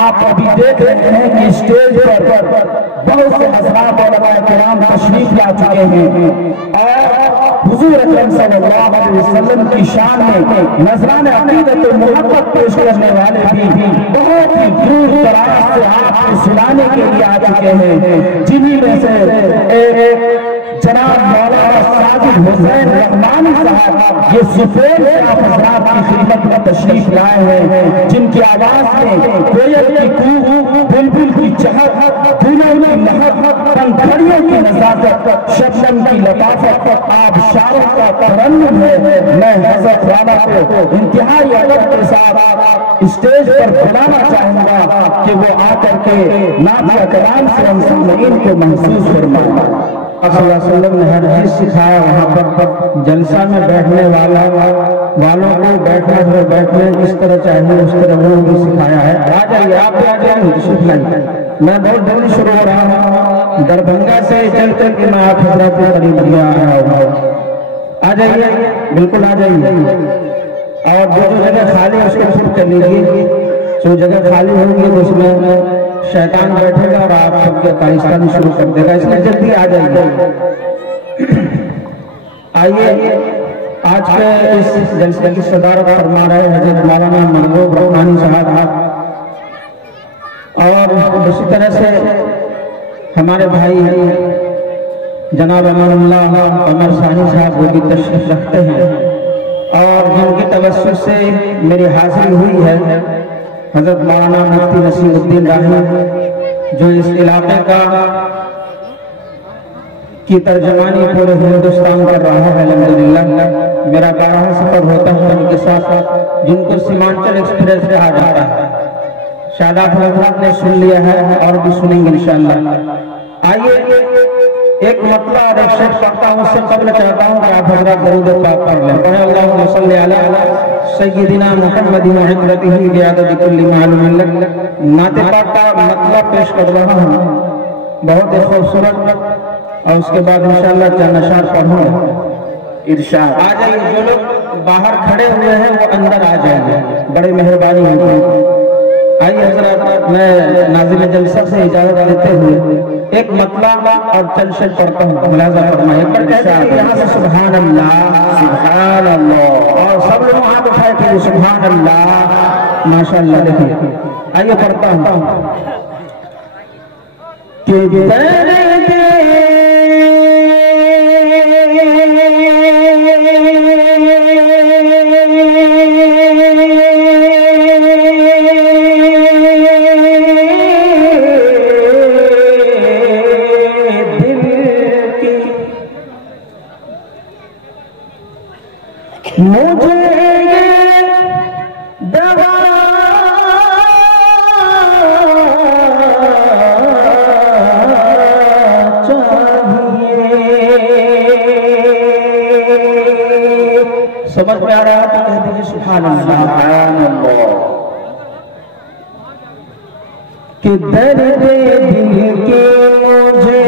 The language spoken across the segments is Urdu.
آپ ابھی دیکھ رہے ہیں کہ اسٹیج پر بہت سے حضرات علماء کرام تشریف لا چکے ہیں اور حضور اکرم صلی اللہ علیہ وسلم کی شان میں نذران عقیدت و محبت پیش کرنے والے بھی بہت ہی دور دراز سے آپ کو سنانے کے لیے آ چکے ہیں، جنہی میں سے جناب مولانا ساجد حسین رحمانی صاحب یہ سفید سے آپ حضرات کی خدمت میں تشریف لائے ہیں، جن کی آواز میں کوئل کی کوہ، بلبل کی چہک، پھولوں کی مہک، پنکھڑیوں کی نزاکت، شبنم کی لطافت، آبشاروں کا ترنم ہے۔ میں حضرت والا کو انتہائی ادب کے ساتھ اسٹیج پر بلانا چاہوں گا کہ وہ آ کر کے نعت کلام سے ہم سامعین کو محسوس فرمائیں۔ صلی اللہ علیہ وسلم نے ہر چیز سکھایا، وہاں پر جلسہ میں بیٹھنے والوں کو بیٹھنے کس طرح چاہیے اس طرح وہ بھی سکھایا ہے۔ آ جائیے، آپ بھی آ جائیے، تشریف لائیں۔ میں بہت جلدی شروع ہو رہا ہوں، دربھنگا سے چل کر کے میں آپ حضرات کے قریب میں آیا ہوں۔ آ جائیے، بالکل آ جائیے، اور جو جگہ خالی ہے اس کو پر کر لیجیے، جو جگہ خالی ہوگی اس میں شیطان بیٹھے گا اور آپ سب کے پاکستانی شروع کر دے گا، اس لیے جلدی آ جائیے۔ آئیے، آج کے اس جلسے کی صدارت فرما رہے حضرت مولانا محبوب رحمانی صاحب، اور اسی طرح سے ہمارے بھائی جناب امان اللہ عمر ثانی صاحب وہ بھی تشریف رکھتے ہیں، اور جن کی توسط سے میری حاضری ہوئی ہے حضرت مولانا مفتی نصیر الدین راہی، جو اس علاقے کی ترجمانی پورے ہندوستان کر رہا ہے الحمدللہ۔ میرا بارہا سفر ہوتا ہے ان کے ساتھ، جن کو سیمانچل ایکسپریس کہا جاتا ہے، شاید آپ حضرات نے سن لیا ہے اور بھی سنیں گے انشاءاللہ۔ آئیے ایک مطلع اور ایک شعر پڑھتا ہوں، اس سے قبل چاہتا ہوں کہ آپ حضرات درود پاک پڑھ لیں۔ پڑھیں اللہم صلی علی سیدنا محمد وعترتہ بعدد کل معلوم لک۔ نعت پاک کا مطلب پیش کر رہا ہوں، بہت ہی خوبصورت، اور اس کے بعد انشاءاللہ چند اشعار پڑھوں گا۔ ارشاد۔ آ جائیے، جو لوگ باہر کھڑے ہوئے ہیں وہ اندر آ جائیں، بڑی مہربانی ہوگی۔ آئیے حضرات، میں ناظم جلسہ سے اجازت لیتے ہوئے ایک مطلع اور چند شعر پڑھتا ہوں، ملاحظہ فرمائیں۔ ایک بار کہتے ہیں یہاں سے سبحان اللہ، سبحان اللہ، اور سب لوگ ہاتھ اٹھائے کہ سبحان اللہ، ماشاءاللہ۔ دیکھیں، آئیے پڑھتا ہوں کہ درد سمجھ میں آ رہا ہے تو کہہ دیجیے سبحان اللہ۔ کہ درد دل کے مجھے،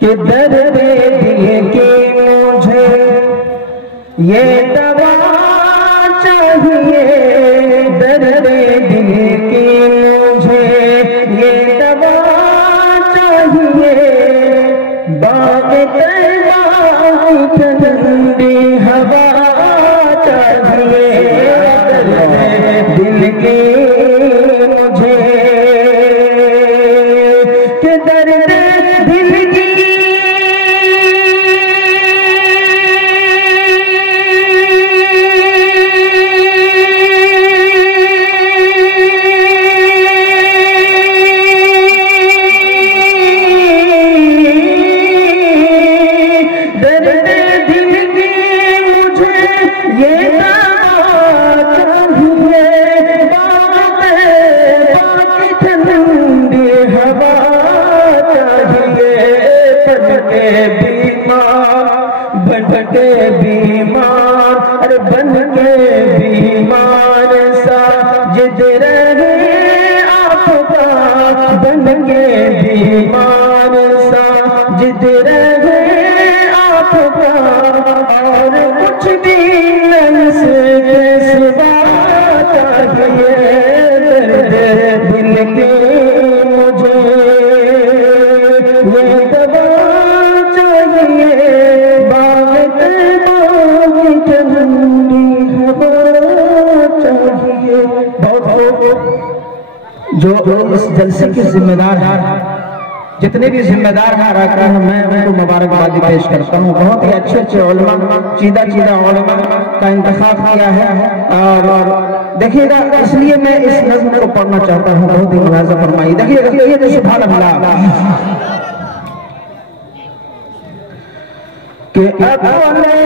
کہ درد دل کے مجھے یہ دوا چاہیے، درد دل کے مجھے یہ دوا چاہیے، باغ طیبہ کی ٹھنڈی ہوا چاہیے، درد دل کے مجھے، کہ درد دل کی بیمار بن کے بیمار ارے بن کے بیمار ساجد رہے آپ کا بن کے بیمار ساجد رہے آپ کا اور کچھ بھی نفس کے سوا چاہیے درد دل کے مجھے یہ دوا چاہیے باغ طیبہ کی ٹھنڈی ہوا چاہیے۔ جو اس جلسے کے ذمہ دار ہیں جتنے بھی ذمہ دار ہیں میں ان کو مبارکبادی پیش کرتا ہوں۔ بہت ہی اچھے اچھے علماء چیدہ علماء کا انتخاب کیا ہے اور دیکھیے گا اس لیے میں اس نظم کو پڑھنا چاہتا ہوں، بہت ہی ملاحظہ فرمائیے۔ دیکھیے گا یہ سبحان اللہ کہ اپنے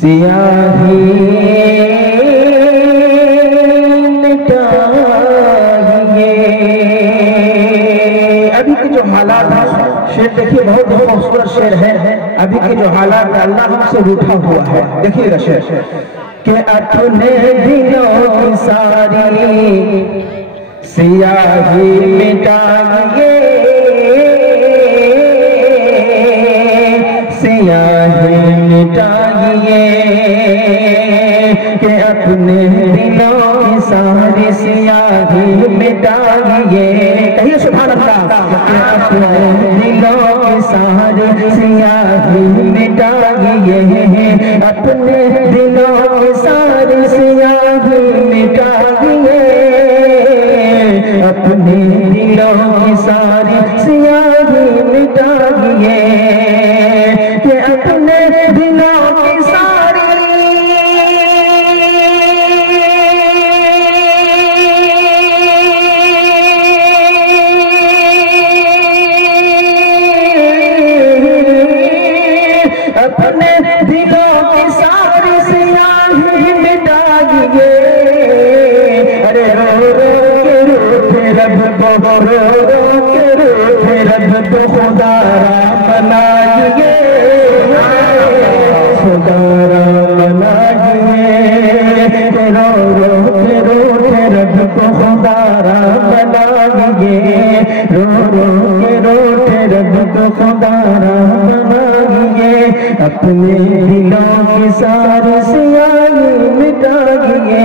سیاہی مٹائیے۔ ابھی کے جو حالات ہیں شعر دیکھیے بہت خوبصورت شعر ہے۔ ابھی کے جو حالات ہیں اللہ ہم سے روٹھا ہوا ہے۔ دیکھیے گا شعر کہ اپنے دلوں کی ساری سیاہی مٹائیے سیاہی مٹائیے کہ اپنے دلوں کی ساری سیاہی مٹائیے۔ کہیے سبحان اللہ کہ اپنے دلوں کی ساری سیاہی مٹائیے اپنے دلوں کی ساری سیاہی مٹائیے اپنے دلوں کی ساری سیاہی مٹائیے کہ اپنے دلوں کی ساری اپنے دلوں کی ساری سیاہی مٹائیے۔ ارے رو رو کے روٹھے رب کو رو رو کے روٹھے رب کو خدا را بنائیے خدا را بنائیے رو رو کے روٹھے رب کو خدا را بنائیے رو رو کے روٹھے رب کو خدا را بنائیے اپنے دلوں کی ساری سیاہی مٹائیے۔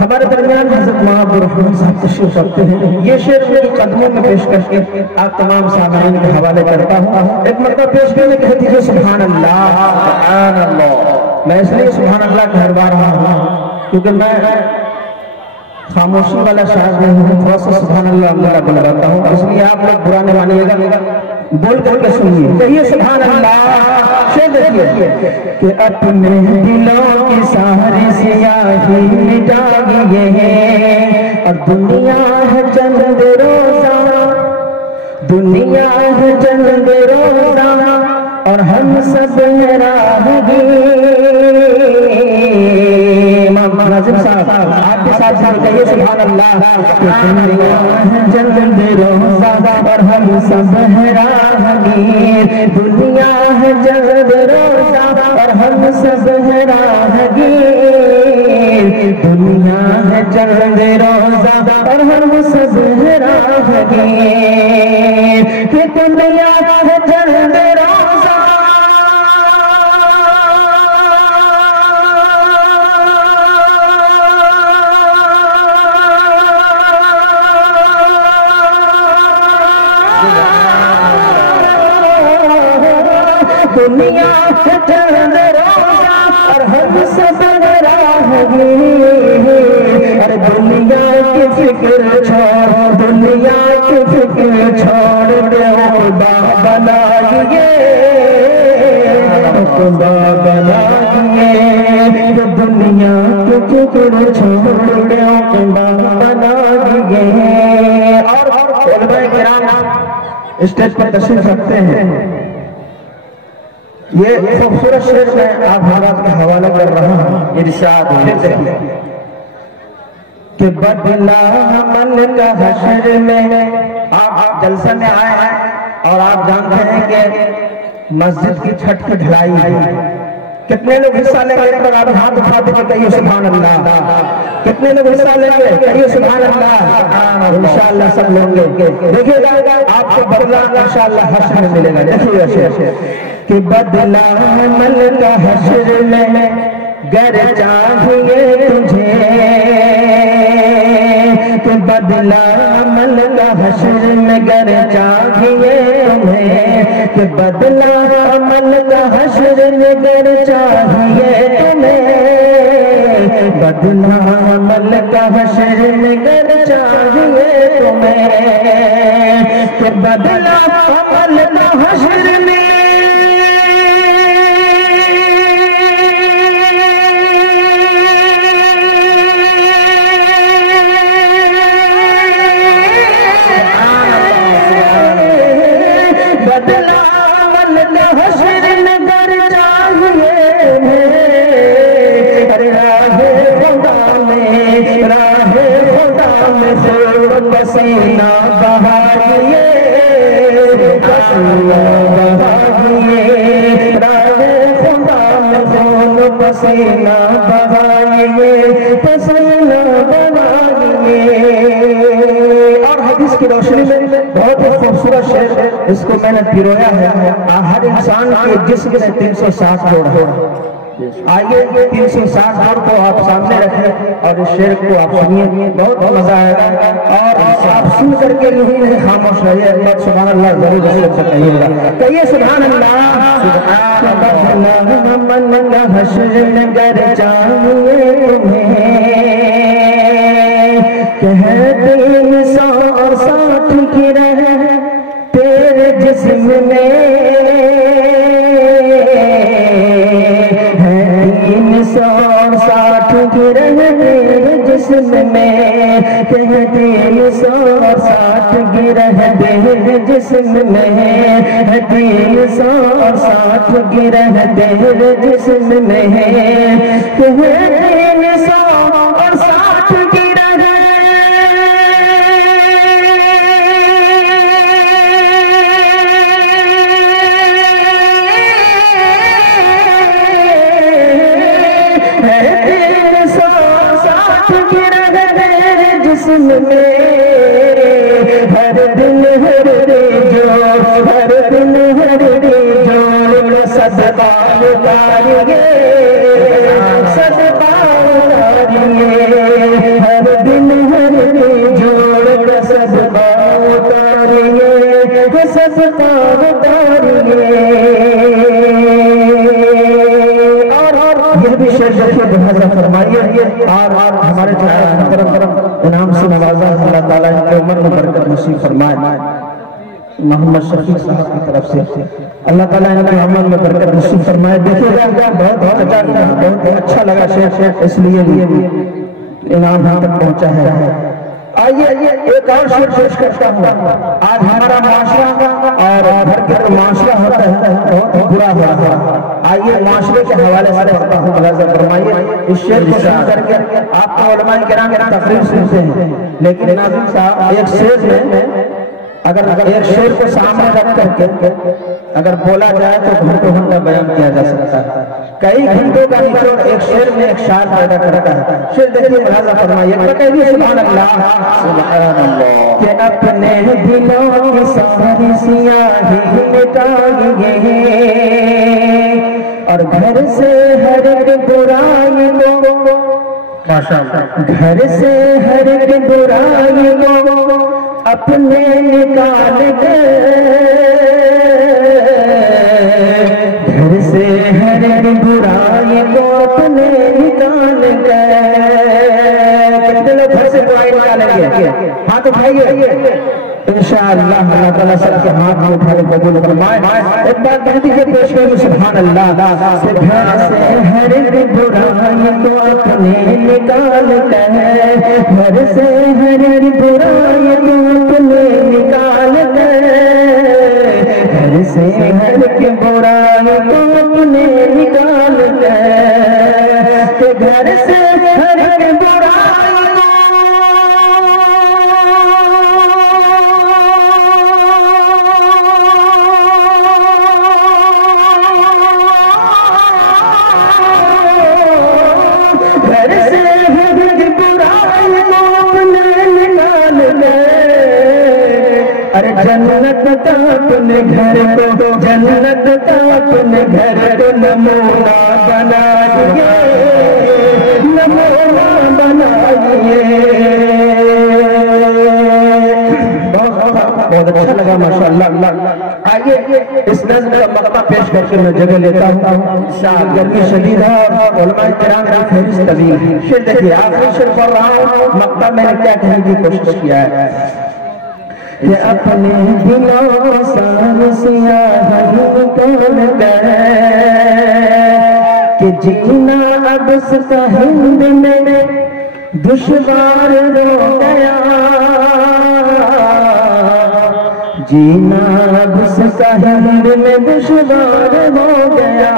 ہمارے درمیان حضرت مولانا عبدالرحمان صاحب تشریف رکھتے ہیں۔ یہ شعر میری قدموں میں پیش کر کے آپ تمام سامعین کے حوالے کرتا ہوں۔ ایک مرتبہ پیش کرنے کہتی ہے سبحان اللہ سبحان اللہ۔ میں اس لیے سبحان اللہ کہلوا رہا ہوں کیونکہ میں خاموشی والا شاعر نہیں ہوں، تھوڑا سا سبحان اللہ اللہ بلواتا ہوں، اس لیے آپ لوگ برا نہ مانیے گا، بول کر کے سنیے۔ کہیے سبحان اللہ۔ شعر دیکھیے کہ اپنے دلوں کی ساری سیاہی مٹائیے اور دنیا ہے چند روزہ دنیا ہے چند روزہ اور ہم سب راہگیر۔ ناظم صاحب آپ کے ساتھ کہیے سبحان اللہ کہ دنیا ہے چند روزہ اور ہم سب راہگیر دنیا ہے چند روزہ اور ہم سب راہگیر دنیا ہے چند روزہ اور ہم سب راہگیر کہ دنیا ہے چند روزہ دنیا ہے چند روزہ اور ہم سب راہگیر ارے دنیا کی فکر چھوڑ دنیا کی فکر چھوڑ خدا بنائیے رقبہ بنا دیے، دنیا کے ٹکڑے چھوڑے عقبہ بنا دیے۔ اور علماء کرام اسٹیج پر تشریف رکھتے ہیں۔ یہ خوبصورت شعر میں آپ حضرات کا حوالہ کر رہا ہوں، ارشاد ہے کہ بدلا من کا حشر میں۔ آپ جلسہ میں آئے ہیں اور آپ جانتے ہیں کہ مسجد کی چھت کی ڈھلائی ہے، کتنے لوگ حصہ لیں گے؟ ایک بار آپ ہاتھ اٹھاتے کہ کہیے سبحان اللہ۔ کتنے لوگ حصہ لیں گے؟ کہیے سبحان اللہ۔ انشاءاللہ سب لیں گے۔ دیکھیے گا آپ کو بدلہ انشاءاللہ حشر میں ملے گا۔ دیکھیے گا شعر کہ بدلا من کا حشر میں گر چاہیے تجھے، کہ بدلا من کا حشر میں گر چاہیے تمہیں، کہ بدلا من کا حشر میں گر چاہیے تمہیں، بدلا من کا حشر میں گر چاہیے تمہیں، کہ بدلا من کا حشر میں پسینہ بہائیے، راہ خدا میں خون پسینہ بہائیے، پسینہ بہائیے۔ اور حدیث کی روشنی میں بہت ہی خوبصورت شعر اس کو میں نے پیرویا ہے۔ ہر انسان کے جسم میں 360 جوڑ ہے۔ آئیے 360 جوڑ کو آپ سامنے رکھیں اور اس شعر کو آپ سنیے، بہت مزہ آئے گا۔ اور آپ سن کر کے نہیں خاموش رہیے، اللہ سبحان اللہ ضرور ضرور سے کہیے گا، کہیے سبحان اللہ۔ بدلا من کا حشر میں گر چاہیے تمہیں، کہ ہے 360 کی رہ تیرے جسم میں، 360 کی رہ تیرے جسم میں، کہ 360 کی رہ تیرے جسم میں، 360 کی رہ تیرے جسم میں، کہ 360 کی جسم میں، ہر دن ہر جو، ہر دن ہر جو صدقہ اتاریے، صدقہ اتاریے، ہر دن ہر جو صدقہ اتاریے، صدقہ اتاریے۔ یہ بھی شعر شریف بہذا فرمائیے، اور ہمارے محترم انعام سے نوازا اللہ تعالیٰ ان کو عمر میں برکت نصیب فرمائے۔ محمد شفیق صاحب کی طرف سے اللہ تعالیٰ ان کو عمر میں برکت نصیب فرمائے۔ دیکھیے بہت اچھا لگا شعر، اس لیے انعام ہم تک پہنچا ہے۔ آئیے ایک اور شعر پیش کرتا ہوں۔ آج ہمارا معاشرہ اور گھر کا جو معاشرہ ہوتا ہے بہت برا ہوا ہے۔ آئیے معاشرے کے حوالے سے پڑھتا ہوں، ملاحظہ فرمائیے۔ اس شعر کو سن کر کے آپ کو علماء کرام کی تقریر سنتے ہیں، لیکن ناظرین صاحب ایک شعر میں اگر ایک شعر کو سامنے رکھ کر کے اگر بولا جائے تو گھنٹوں گھنٹہ بیان کیا جا سکتا ہے۔ کئی گھنٹوں کا نچوڑ ایک شعر میں ایک شعر پیدا کرتا ہے۔ شعر دیکھیے، ملاحظہ فرمائیے، کہیے سبحان اللہ، سبحان اللہ، کہ اپنے دلوں کی ساری سیاہی مٹائیے، اور گھر سے ہر ایک برائی کو، گھر سے ہر ایک برائی کو اپنے نکال کے، گھر سے ہر ایک برائی کو اپنے نکال کے۔ کتنے لوگ گھر سے برائی نکالیں گے؟ ہاتھ اٹھائیے۔ انشاءاللہ اللہ تعالیٰ سب کے ہاتھ میں اٹھا کے قبول فرمائے. ایک بار مہدی کے پیش کریں سبحان اللہ. سے گھر سے ہر ایک برائی کو اپنے نکالتا ہے, گھر سے ہر ایک برائی کو اپنے نکالتا ہے, گھر سے ہر ایک برائی کو اپنے نکالتا ہے, کہ گھر سے ہر ایک برائی جنت کا اپنے گھر کو, جنت کا اپنے گھر کو نمونہ بنائیے, نمونہ بنائیے. بہت اچھا لگا ماشاءاللہ. آئیے اس نظم کا مقطع پیش کر کے میں جگہ لیتا ہوں. گرمی شدید ہے اور علماء کرام کی فہرست طویل. شعر دیکھیے, آخری شعر پڑھ رہا ہوں, مقطع میں نے کیا کہنے کی کوشش کیا ہے. یہ اپنے دلوں سان سیاہی کھولتا ہے, کہ جینا اب اس کا ہند میں دشوار ہو گیا, جینا اب اس کا ہند میں دشوار ہو گیا,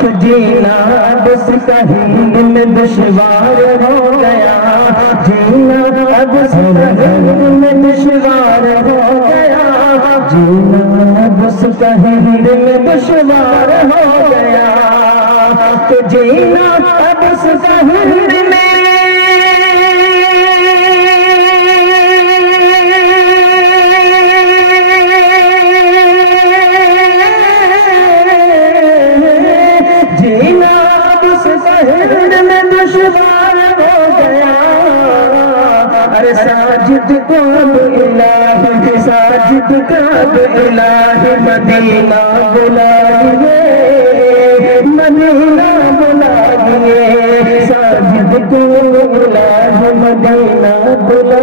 کہ جینا اب اس کا ہند میں دشوار ہو گیا, جینا اب اس کا ہند میں دشوار ہو گیا, جینا اب اس کا ہند میں دشوار ہو گیا, تو جینا اب اس کا ہند میں ساجد کو اب الہی, ساجد کو اب الہی مدینہ بلائیے, مدینہ بلائیے, ساجد کو الہی مدینہ بلائیے.